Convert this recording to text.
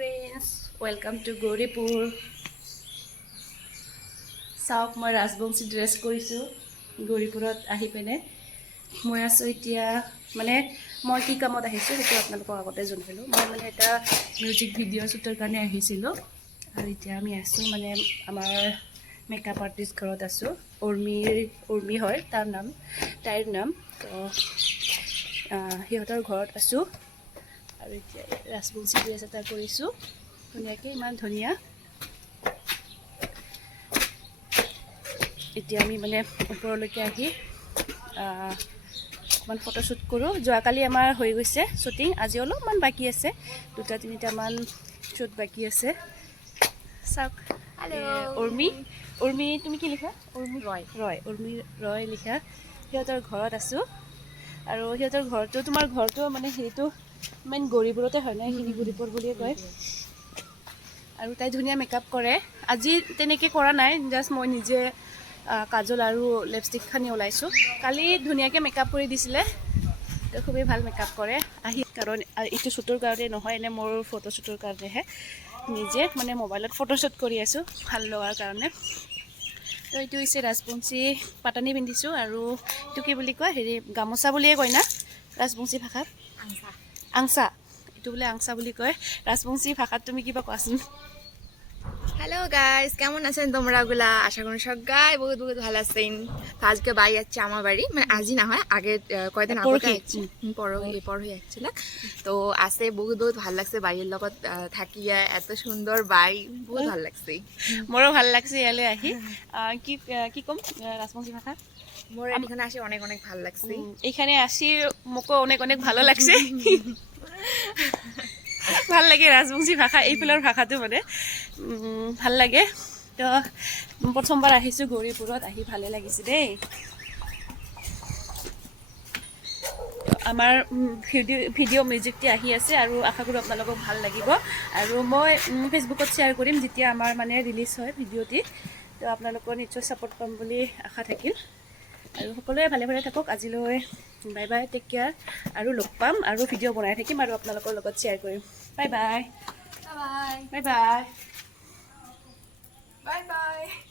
friends, welcome to Gauripur. চাওক মই Rajbongshi dress কৰিছোঁ গৌৰীপুৰত আহি পিনে মই আছোঁ এতিয়া মানে মই কি কামত আহিছোঁ সেইটো আপোনালোকক আগতে জনালোঁ মই মানে এটা মিউজিক ভিডিঅ' শ্বুটৰ কাৰণে আহিছিলোঁ আৰু এতিয়া আমি আছোঁ মানে আমাৰ মেকআপ আৰ্টিষ্ট ঘৰত আছোঁ উৰ্মি হয় তাইৰ নাম তো সিহঁতৰ ঘৰত আছোঁ আৰু এতিয়া ৰাজবংশী ড্ৰেছ এটা কৰিছোঁ ধুনীয়াকৈ ইমান ধুনীয়া এতিয়া আমি মানে ওপৰলৈকে আহি অকণমান ফটোশ্বুট কৰোঁ যোৱাকালি আমাৰ হৈ গৈছে শ্বুটিং আজি অলপমান বাকী আছে 2-3টামান শ্বুট বাকী আছে চাওক উৰ্মি তুমি কি লিখা উৰ্মি ৰয় লিখা সিহঁতৰ ঘৰত আছোঁ আৰু সিহঁতৰ ঘৰটো তোমাৰ ঘৰটো মানে হেৰিটো মেইন গৌৰীপুৰতে হয় ন সেইখিনি গৌৰীপুৰ বুলিয়ে কয় আৰু তাই ধুনীয়া মেকআপ কৰে আজি তেনেকৈ কৰা নাই জাষ্ট মই নিজে কাজল আৰু লিপষ্টিক খানি ওলাইছোঁ কালি ধুনীয়াকৈ মেকআপ কৰি দিছিলে তো খুবেই ভাল মেকআপ কৰে আহি কাৰণ এইটো শ্বুটৰ কাৰণে নহয় এনে মোৰ ফটোশ্বুটৰ কাৰণেহে নিজে মানে মোবাইলত ফটোশ্বুট কৰি আছোঁ ভাল লগাৰ কাৰণে তো এইটো হৈছে ৰাজবংশী পাটানি পিন্ধিছোঁ আৰু এইটো কি বুলি কয় হেৰি গামোচা বুলিয়ে কয় না ৰাজবংশী ভাষাত আংচা এইটো বোলে আংচা বুলি কয় ৰাজবংশী ভাষাত তুমি কিবা কোৱাচোন হ্যালো গাইস কেমন আছেন তোমরাগুলা আশা করি সবাই বহুত বহুত ভালো আছেন আজকে বাই যাচ্ছে আমার বাড়ি মানে আজই না হয় আগে কয়েকদিন আগে পর হয়ে যাচ্ছিল তো আসে বহুত বহুত ভাল লাগছে বাইয়ের লগত থাকিয়া এত সুন্দর বাই বহুত ভাল লাগছে মোরও ভাল লাগছে ইয়ালে আহি কি কি কম রাজবংশী ভাষা মোর এখানে আসি অনেক অনেক ভাল লাগছে এখানে আসি মোকো অনেক অনেক ভালো লাগছে ভাল লাগে ৰাজবংশী ভাষা এইফালৰ ভাষাটো মানে ভাল লাগে তো প্ৰথমবাৰ আহিছোঁ গৌৰীপুৰত আহি ভালে লাগিছে দেই আমাৰ ভিডিঅ' মিউজিকটি আহি আছে আৰু আশা কৰোঁ আপোনালোকক ভাল লাগিব আৰু মই ফেচবুকত শ্বেয়াৰ কৰিম যেতিয়া আমাৰ মানে ৰিলিজ হয় ভিডিঅ'টি তো আপোনালোকৰ নিশ্চয় ছাপোৰ্ট পাম বুলি আশা থাকিল আৰু সকলোৱে ভালে ভালে থাকক আজিলৈ বাই বাই টেক কেয়াৰ আৰু লগ পাম আৰু ভিডিঅ' বনাই থাকিম আৰু আপোনালোকৰ লগত শ্বেয়াৰ কৰিম bye bye bye bye bye bye bye